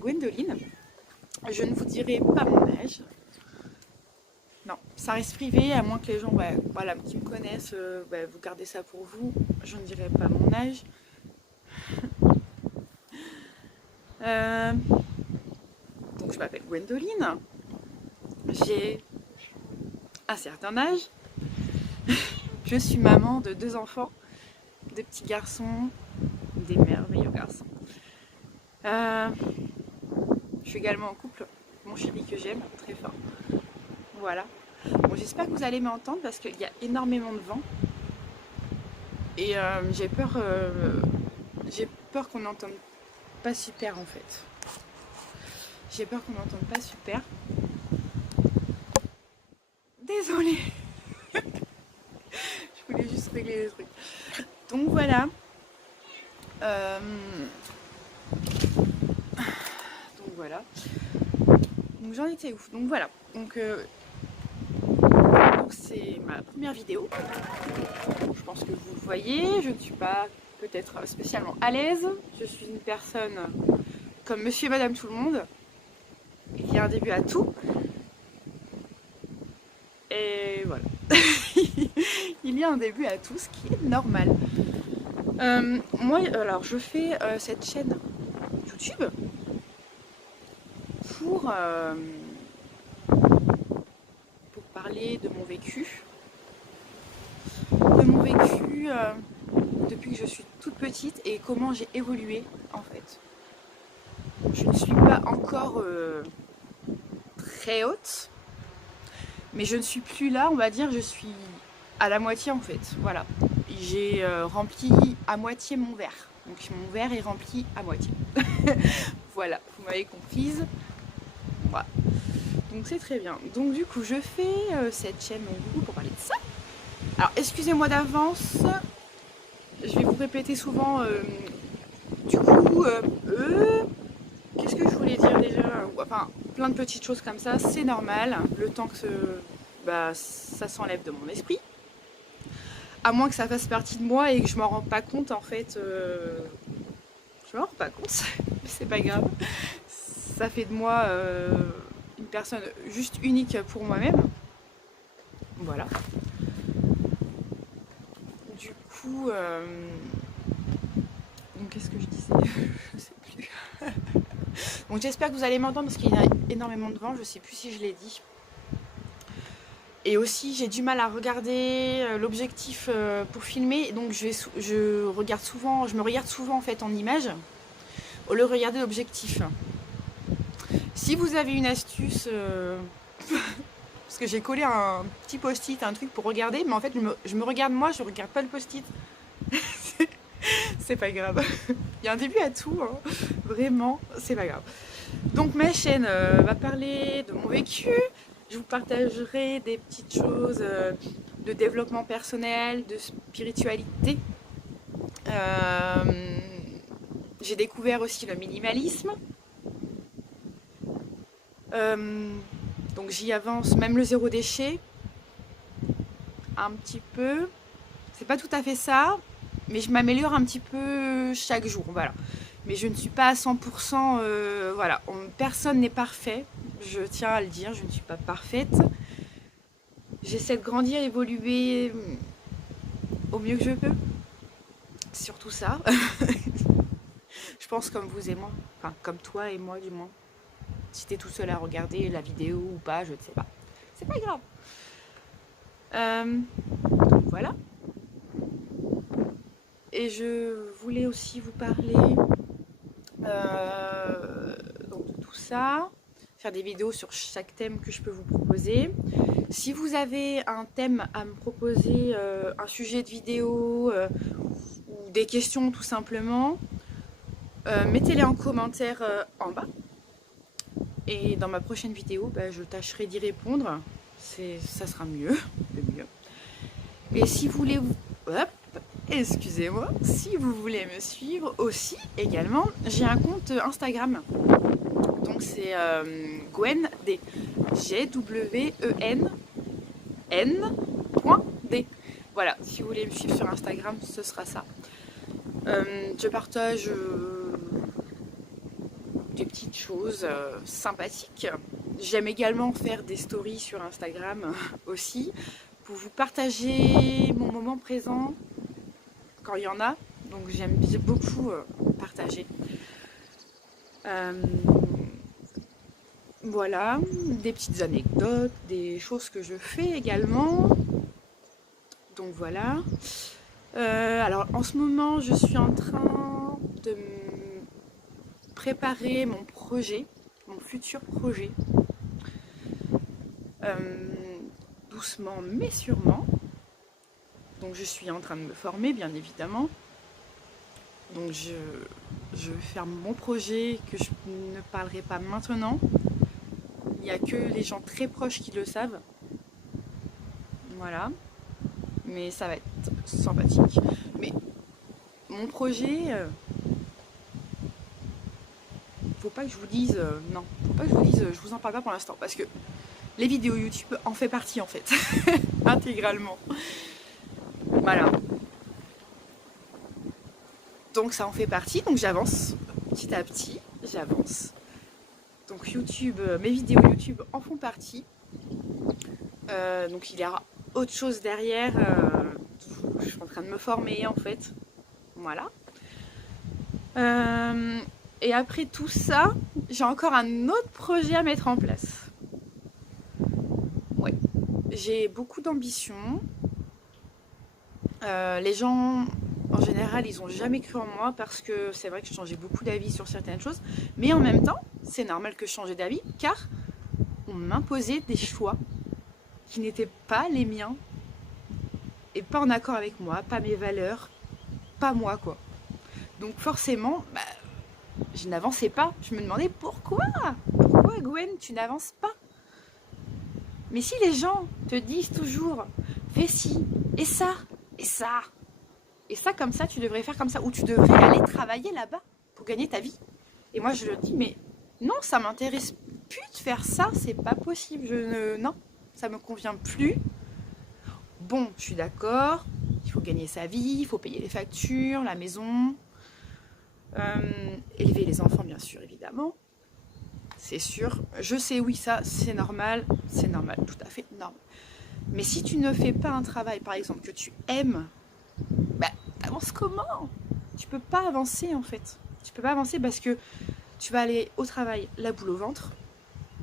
Gwendoline. Je ne vous dirai pas mon âge. Non, ça reste privé, à moins que les gens voilà, qui me connaissent, vous gardez ça pour vous. Je ne dirai pas mon âge. Donc je m'appelle Gwendoline. J'ai un certain âge. Je suis maman de 2 enfants, 2 petits garçons, des merveilleux garçons. Je suis également en couple, mon chéri que j'aime très fort. Voilà. Bon, j'espère que vous allez m'entendre parce qu'il y a énormément de vent. Et j'ai peur qu'on n'entende pas super en fait. J'ai peur qu'on n'entende pas super. Désolée. Je voulais juste régler les trucs. Donc voilà. Donc voilà. Donc j'en étais où? Donc voilà. Donc c'est ma première vidéo. Je pense que vous le voyez. Je ne suis pas peut-être spécialement à l'aise. Je suis une personne comme monsieur et madame tout le monde. Il y a un début à tout. Et voilà. Il y a un début à tout, ce qui est normal. Moi, alors je fais cette chaîne YouTube pour parler de mon vécu. Depuis que je suis toute petite et comment j'ai évolué en fait. Je ne suis pas encore très haute, mais je ne suis plus là, on va dire, je suis à la moitié en fait. Voilà, j'ai rempli à moitié mon verre. Donc mon verre est rempli à moitié. Voilà, vous m'avez comprise. Voilà. Donc c'est très bien. Donc du coup, je fais cette chaîne donc, du coup, pour parler de ça. Alors excusez-moi d'avance, je vais vous répéter souvent. Qu'est-ce que je voulais dire déjà? Enfin, plein de petites choses comme ça, c'est normal. Le temps que ça s'enlève de mon esprit. À moins que ça fasse partie de moi et que je m'en rende pas compte en fait. Je m'en rends pas compte, mais c'est pas grave. Ça fait de moi une personne juste unique pour moi-même. Voilà. Du coup, donc qu'est-ce que je disais? Je sais plus. Donc j'espère que vous allez m'entendre parce qu'il y a énormément de vent, je sais plus si je l'ai dit. Et aussi j'ai du mal à regarder l'objectif pour filmer, donc je me regarde souvent en fait en image au lieu de regarder l'objectif. Si vous avez une astuce, parce que j'ai collé un petit post-it, un truc pour regarder, mais en fait je me regarde moi, je regarde pas le post-it. C'est pas grave. Il y a un début à tout, hein. Vraiment, c'est pas grave. Donc ma chaîne va parler de mon vécu. Je vous partagerai des petites choses de développement personnel, de spiritualité. J'ai découvert aussi le minimalisme. Donc j'y avance, même le zéro déchet. Un petit peu. C'est pas tout à fait ça, mais je m'améliore un petit peu chaque jour, voilà. Mais je ne suis pas à 100%, voilà. Personne n'est parfait, je tiens à le dire, je ne suis pas parfaite. J'essaie de grandir, évoluer au mieux que je peux. C'est surtout ça. Je pense comme vous et moi, enfin comme toi et moi du moins. Si t'es tout seul à regarder la vidéo ou pas, je ne sais pas. C'est pas grave. Donc voilà. Et je voulais aussi vous parler donc de tout ça, faire des vidéos sur chaque thème que je peux vous proposer. Si vous avez un thème à me proposer, un sujet de vidéo ou des questions tout simplement, mettez-les en commentaire en bas. Et dans ma prochaine vidéo, je tâcherai d'y répondre. Ça sera mieux, le mieux. Et si vous voulez... Excusez-moi, si vous voulez me suivre aussi, également, j'ai un compte Instagram. Donc c'est Gwen D. GWEN.D. Voilà, si vous voulez me suivre sur Instagram, ce sera ça. Je partage des petites choses sympathiques. J'aime également faire des stories sur Instagram aussi, pour vous partager mon moment présent quand il y en a. Donc j'aime beaucoup partager. Voilà, des petites anecdotes, des choses que je fais également. Donc voilà. Alors en ce moment, je suis en train de préparer mon projet, mon futur projet. Doucement mais sûrement. Donc je suis en train de me former, bien évidemment. Donc je vais faire mon projet que je ne parlerai pas maintenant. Il n'y a que les gens très proches qui le savent. Voilà. Mais ça va être sympathique. Mais mon projet, faut pas que je vous dise non, faut pas que je vous dise je vous en parle pas pour l'instant parce que les vidéos YouTube en fait partie en fait intégralement. Voilà. Donc ça en fait partie, donc j'avance petit à petit, j'avance. Donc YouTube, mes vidéos YouTube en font partie. Donc il y aura autre chose derrière. Je suis en train de me former en fait. Voilà. Et après tout ça, j'ai encore un autre projet à mettre en place. Ouais. J'ai beaucoup d'ambition. Les gens, en général, ils n'ont jamais cru en moi parce que c'est vrai que je changeais beaucoup d'avis sur certaines choses. Mais en même temps, c'est normal que je changeais d'avis car on m'imposait des choix qui n'étaient pas les miens et pas en accord avec moi, pas mes valeurs, pas moi quoi. Donc forcément, je n'avançais pas. Je me demandais pourquoi Gwen, tu n'avances pas? Mais si les gens te disent toujours fais ci et ça et ça et ça comme ça, tu devrais faire comme ça ou tu devrais aller travailler là-bas pour gagner ta vie. Et moi je leur dis mais non, ça m'intéresse plus de faire ça, c'est pas possible. Non, ça me convient plus. Bon, je suis d'accord, il faut gagner sa vie, il faut payer les factures, la maison, élever les enfants bien sûr évidemment. C'est sûr, je sais oui ça c'est normal, tout à fait normal. Mais si tu ne fais pas un travail par exemple que tu aimes, t'avances comment? Tu peux pas avancer en fait. Tu peux pas avancer parce que tu vas aller au travail la boule au ventre,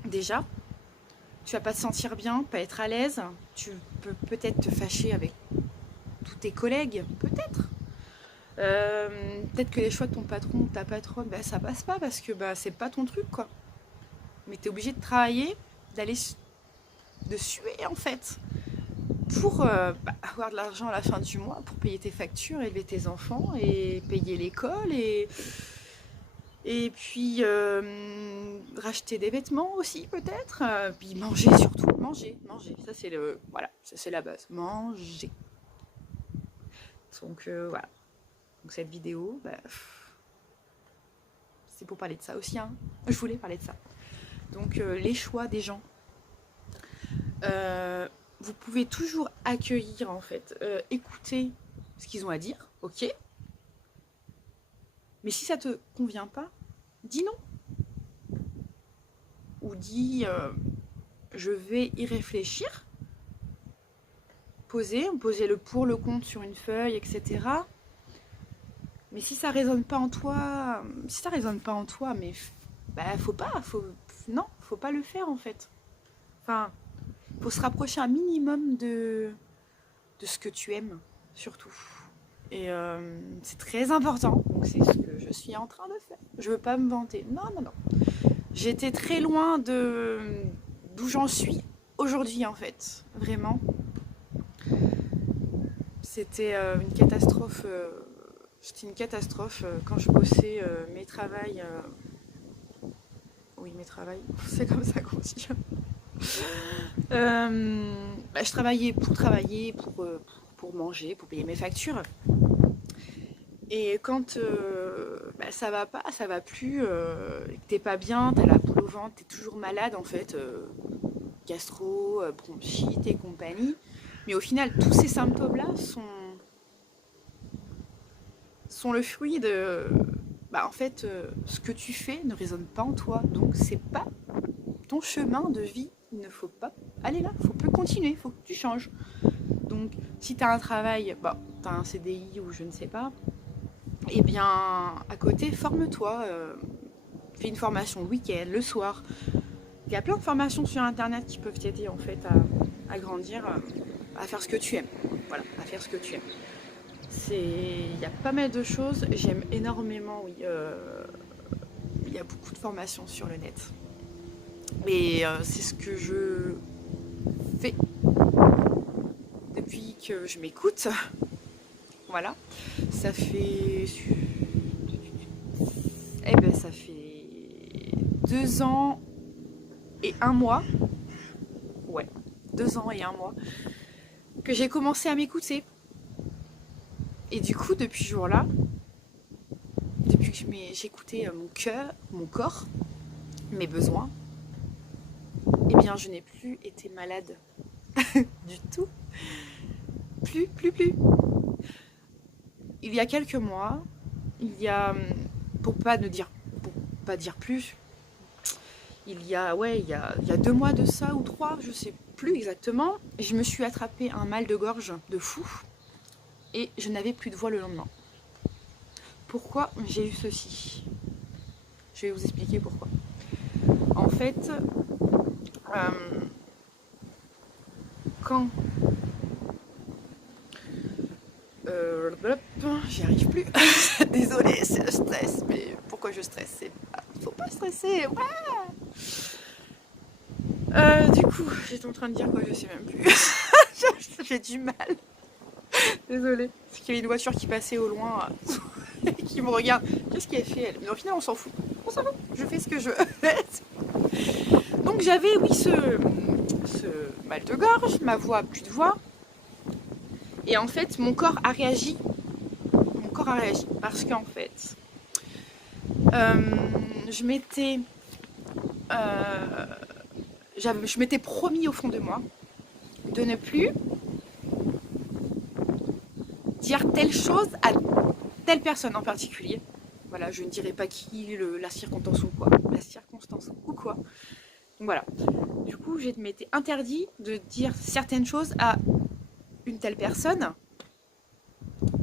déjà. Tu vas pas te sentir bien, pas être à l'aise. Tu peux peut-être te fâcher avec tous tes collègues, peut-être. Peut-être que les choix de ton patron ou ta patronne, ça passe pas parce que c'est pas ton truc quoi. Mais tu es obligé de travailler, de suer en fait pour avoir de l'argent à la fin du mois, pour payer tes factures, élever tes enfants et payer l'école et puis racheter des vêtements aussi peut-être, puis manger surtout, manger, ça c'est ça c'est la base, manger. Donc voilà. Donc cette vidéo, c'est pour parler de ça aussi, hein. Je voulais parler de ça. Donc les choix des gens. Vous pouvez toujours accueillir en fait, écouter ce qu'ils ont à dire, ok. Mais si ça te convient pas, dis non. Ou dis je vais y réfléchir. Poser le pour, le contre sur une feuille, etc. Mais si ça résonne pas en toi, mais faut pas le faire en fait. Enfin, faut se rapprocher un minimum de ce que tu aimes, surtout. Et c'est très important. Donc c'est ce que je suis en train de faire. Je veux pas me vanter. Non. J'étais très loin d'où j'en suis aujourd'hui en fait. Vraiment. C'était une catastrophe. C'était une catastrophe quand je bossais mes travails. Oui, mes travails. C'est comme ça qu'on dit. Je travaillais, pour manger, pour payer mes factures. Et quand ça va pas, ça va plus, que t'es pas bien, t'as la boule au ventre, t'es toujours malade en fait, gastro, bronchite et compagnie. Mais au final, tous ces symptômes-là sont le fruit bah en fait, ce que tu fais ne résonne pas en toi. Donc c'est pas ton chemin de vie. Il ne faut pas aller là. Il faut plus continuer. Il faut que tu changes. Donc si tu as un travail, bah, tu as un CDI ou je ne sais pas, eh bien à côté, forme-toi. Fais une formation le week-end, le soir. Il y a plein de formations sur internet qui peuvent t'aider en fait à grandir, à faire ce que tu aimes. Voilà, à faire ce que tu aimes. Il y a pas mal de choses. J'aime énormément, oui. Il y a beaucoup de formations sur le net. Et c'est ce que je fais depuis que je m'écoute. Voilà. Ça fait. Eh ben, ça fait 2 ans et 1 mois. Ouais, 2 ans et 1 mois que j'ai commencé à m'écouter. Et du coup, depuis ce jour-là, depuis que j'écoutais mon cœur, mon corps, mes besoins, eh bien, je n'ai plus été malade du tout. Plus. Il y a quelques mois, pour pas dire plus, il y a 2 mois de ça ou 3, je sais plus exactement, je me suis attrapé un mal de gorge de fou et je n'avais plus de voix le lendemain. Pourquoi j'ai eu ceci? Je vais vous expliquer pourquoi. En fait, quand j'y arrive plus. Désolée, c'est le stress, mais pourquoi je stresse? Faut pas stresser, ouais. Du coup, j'étais en train de dire quoi, je sais même plus. J'ai du mal. Désolée. Parce qu'il y avait une voiture qui passait au loin qui me regarde. Qu'est-ce qu'elle fait elle? Mais au final, on s'en fout. On s'en fout. Je fais ce que je veux. Donc j'avais, oui, ce mal de gorge, ma voix, plus de voix. Et en fait, mon corps a réagi. Parce qu'en fait, je m'étais promis au fond de moi de ne plus dire telle chose à telle personne en particulier. Voilà, je ne dirai pas qui, la circonstance ou quoi. Donc voilà. Du coup, je m'étais interdit de dire certaines choses à une telle personne.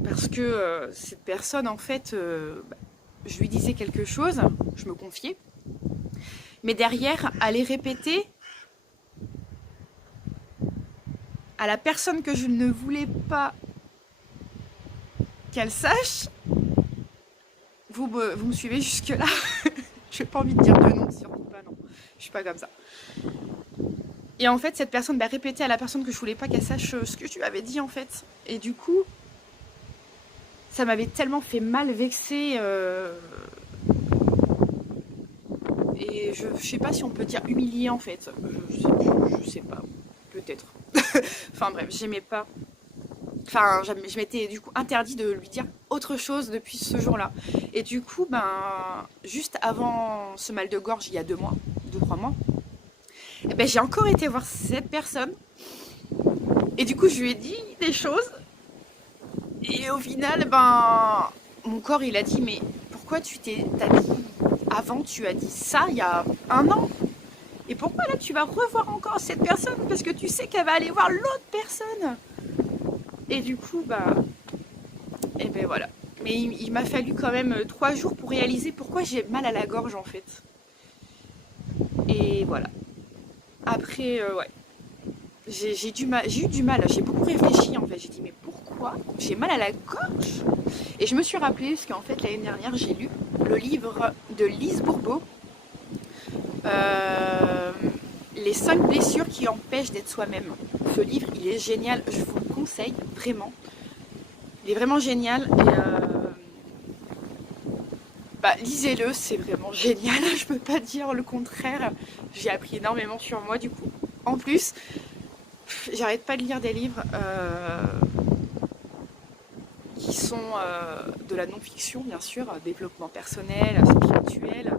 Parce que cette personne, en fait, je lui disais quelque chose, je me confiais. Mais derrière, aller répéter à la personne que je ne voulais pas qu'elle sache. Vous me suivez jusque-là? Je n'ai pas envie de dire de nom, surtout pas, non. Je suis pas comme ça. Et en fait, cette personne répétait à la personne que je voulais pas qu'elle sache ce que je lui avais dit, en fait. Et du coup, ça m'avait tellement fait mal, vexer. Et je sais pas si on peut dire humilier, en fait. Je sais pas. Peut-être. Enfin bref, j'aimais pas. Enfin, je m'étais du coup interdit de lui dire autre chose depuis ce jour-là. Et du coup, juste avant ce mal de gorge, il y a 2 mois, 2-3 mois, j'ai encore été voir cette personne. Et du coup, je lui ai dit des choses. Et au final, mon corps, il a dit, mais pourquoi t'as dit avant, tu as dit ça il y a 1 an? Et pourquoi là, tu vas revoir encore cette personne? Parce que tu sais qu'elle va aller voir l'autre personne. Et du coup, et voilà. Mais il m'a fallu quand même 3 jours pour réaliser pourquoi j'ai mal à la gorge, en fait. Et voilà. Après, ouais. J'ai eu du mal, j'ai beaucoup réfléchi, en fait. J'ai dit, mais pourquoi j'ai mal à la gorge? Et je me suis rappelé, parce qu'en fait, l'année dernière, j'ai lu le livre de Lise Bourbeau. Les 5 blessures qui empêchent d'être soi-même. Ce livre, il est génial, je vous le conseille, vraiment. Il est vraiment génial. Et lisez-le, c'est vraiment génial. Je peux pas dire le contraire. J'ai appris énormément sur moi, du coup. En plus, j'arrête pas de lire des livres qui sont de la non-fiction, bien sûr, développement personnel, spirituel.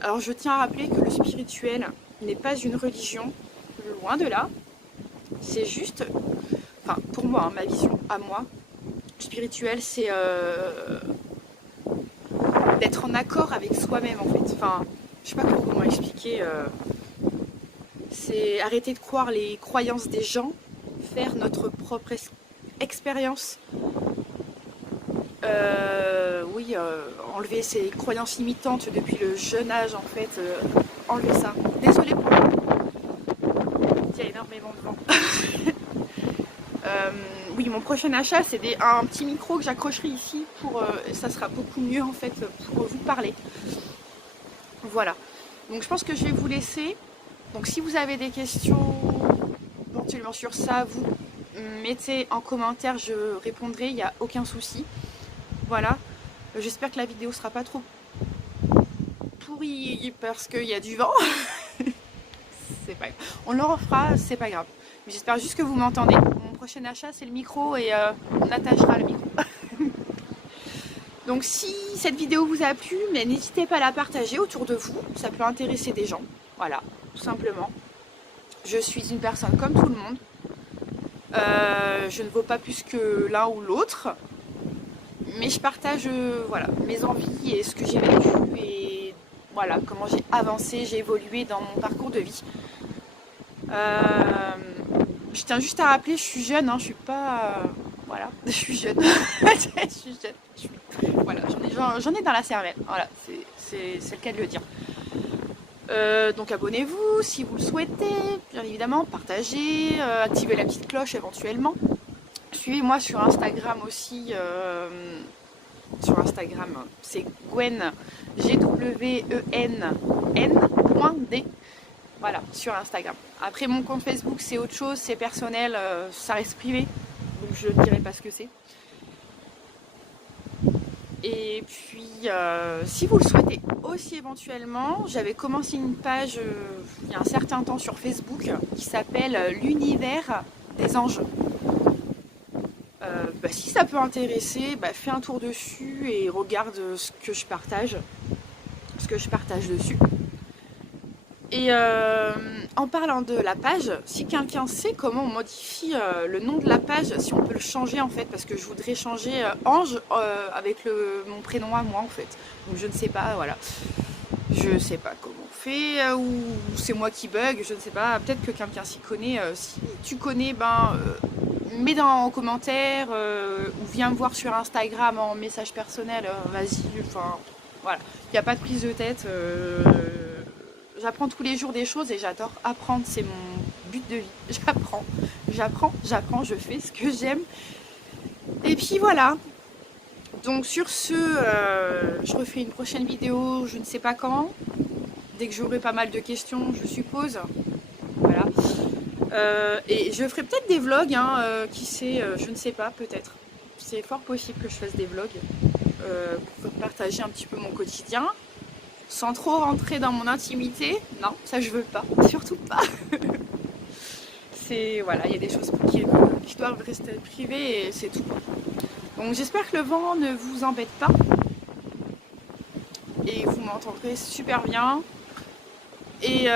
Alors je tiens à rappeler que le spirituel n'est pas une religion, loin de là. C'est juste, pour moi, ma vision à moi, le spirituel c'est d'être en accord avec soi-même en fait. Enfin, je sais pas comment expliquer. C'est arrêter de croire les croyances des gens, faire notre propre expérience. Oui, enlever ces croyances limitantes depuis le jeune âge en fait. Enlever ça. Désolée pour le... Il y a énormément de vent. Oui, mon prochain achat, c'est un petit micro que j'accrocherai ici pour... ça sera beaucoup mieux en fait pour vous parler. Voilà. Donc je pense que je vais vous laisser. Donc si vous avez des questions éventuellement sur ça, vous mettez en commentaire, je répondrai, il n'y a aucun souci. Voilà. J'espère que la vidéo sera pas trop pourrie parce qu'il y a du vent. C'est pas grave. On le refera, c'est pas grave. Mais j'espère juste que vous m'entendez. Mon prochain achat, c'est le micro et on attachera le micro. Donc si cette vidéo vous a plu, mais n'hésitez pas à la partager autour de vous. Ça peut intéresser des gens. Voilà, tout simplement. Je suis une personne comme tout le monde. Je ne vaux pas plus que l'un ou l'autre. Mais je partage voilà, mes envies et ce que j'ai vécu et voilà, comment j'ai avancé, j'ai évolué dans mon parcours de vie. Je tiens juste à rappeler, je suis jeune, hein, je suis pas... voilà, je suis jeune. Je suis jeune. Voilà, j'en ai dans la cervelle. Voilà, c'est le cas de le dire. Donc abonnez-vous si vous le souhaitez, bien évidemment, partagez, activez la petite cloche éventuellement. Suivez-moi sur Instagram aussi. Sur Instagram, c'est Gwen, Gwen.n.d. Voilà, sur Instagram. Après, mon compte Facebook, c'est autre chose, c'est personnel, ça reste privé. Donc je ne dirai pas ce que c'est. Et puis, si vous le souhaitez aussi éventuellement, j'avais commencé une page il y a un certain temps sur Facebook qui s'appelle l'univers des anges. Si ça peut intéresser, fais un tour dessus et regarde ce que je partage dessus. Et en parlant de la page, si quelqu'un sait comment on modifie le nom de la page, si on peut le changer en fait, parce que je voudrais changer Ange avec mon prénom à moi en fait. Donc je ne sais pas, voilà. Je sais pas comment on fait, ou c'est moi qui bug, je ne sais pas. Peut-être que quelqu'un s'y connaît. Si tu connais, mets en commentaire ou viens me voir sur Instagram en message personnel, vas-y, enfin voilà, il n'y a pas de prise de tête, j'apprends tous les jours des choses et j'adore apprendre, c'est mon but de vie, j'apprends, je fais ce que j'aime et puis voilà. Donc sur ce, je refais une prochaine vidéo, je ne sais pas quand, dès que j'aurai pas mal de questions je suppose, voilà. Et je ferai peut-être des vlogs, hein, qui sait, je ne sais pas, peut-être. C'est fort possible que je fasse des vlogs pour partager un petit peu mon quotidien, sans trop rentrer dans mon intimité. Non, ça je veux pas, surtout pas. C'est, voilà, il y a des choses qui doivent rester privées et c'est tout. Donc j'espère que le vent ne vous embête pas et vous m'entendrez super bien. Et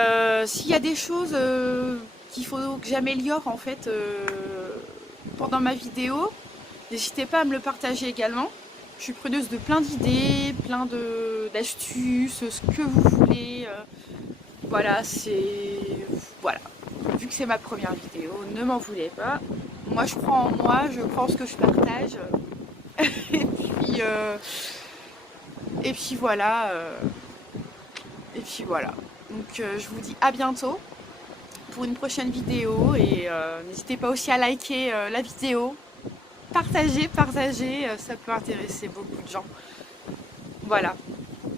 s'il y a des choses... qu'il faut que j'améliore en fait pendant ma vidéo, n'hésitez pas à me le partager également. Je suis preneuse de plein d'idées, plein d'astuces, ce que vous voulez. Voilà, voilà. Vu que c'est ma première vidéo, ne m'en voulez pas. Moi je crois en moi, je crois en ce que je partage. et puis voilà. Et puis voilà. Donc je vous dis à bientôt pour une prochaine vidéo et n'hésitez pas aussi à liker la vidéo, partager, ça peut intéresser beaucoup de gens. Voilà,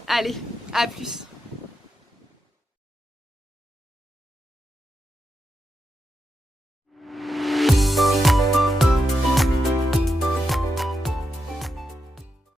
allez, à plus.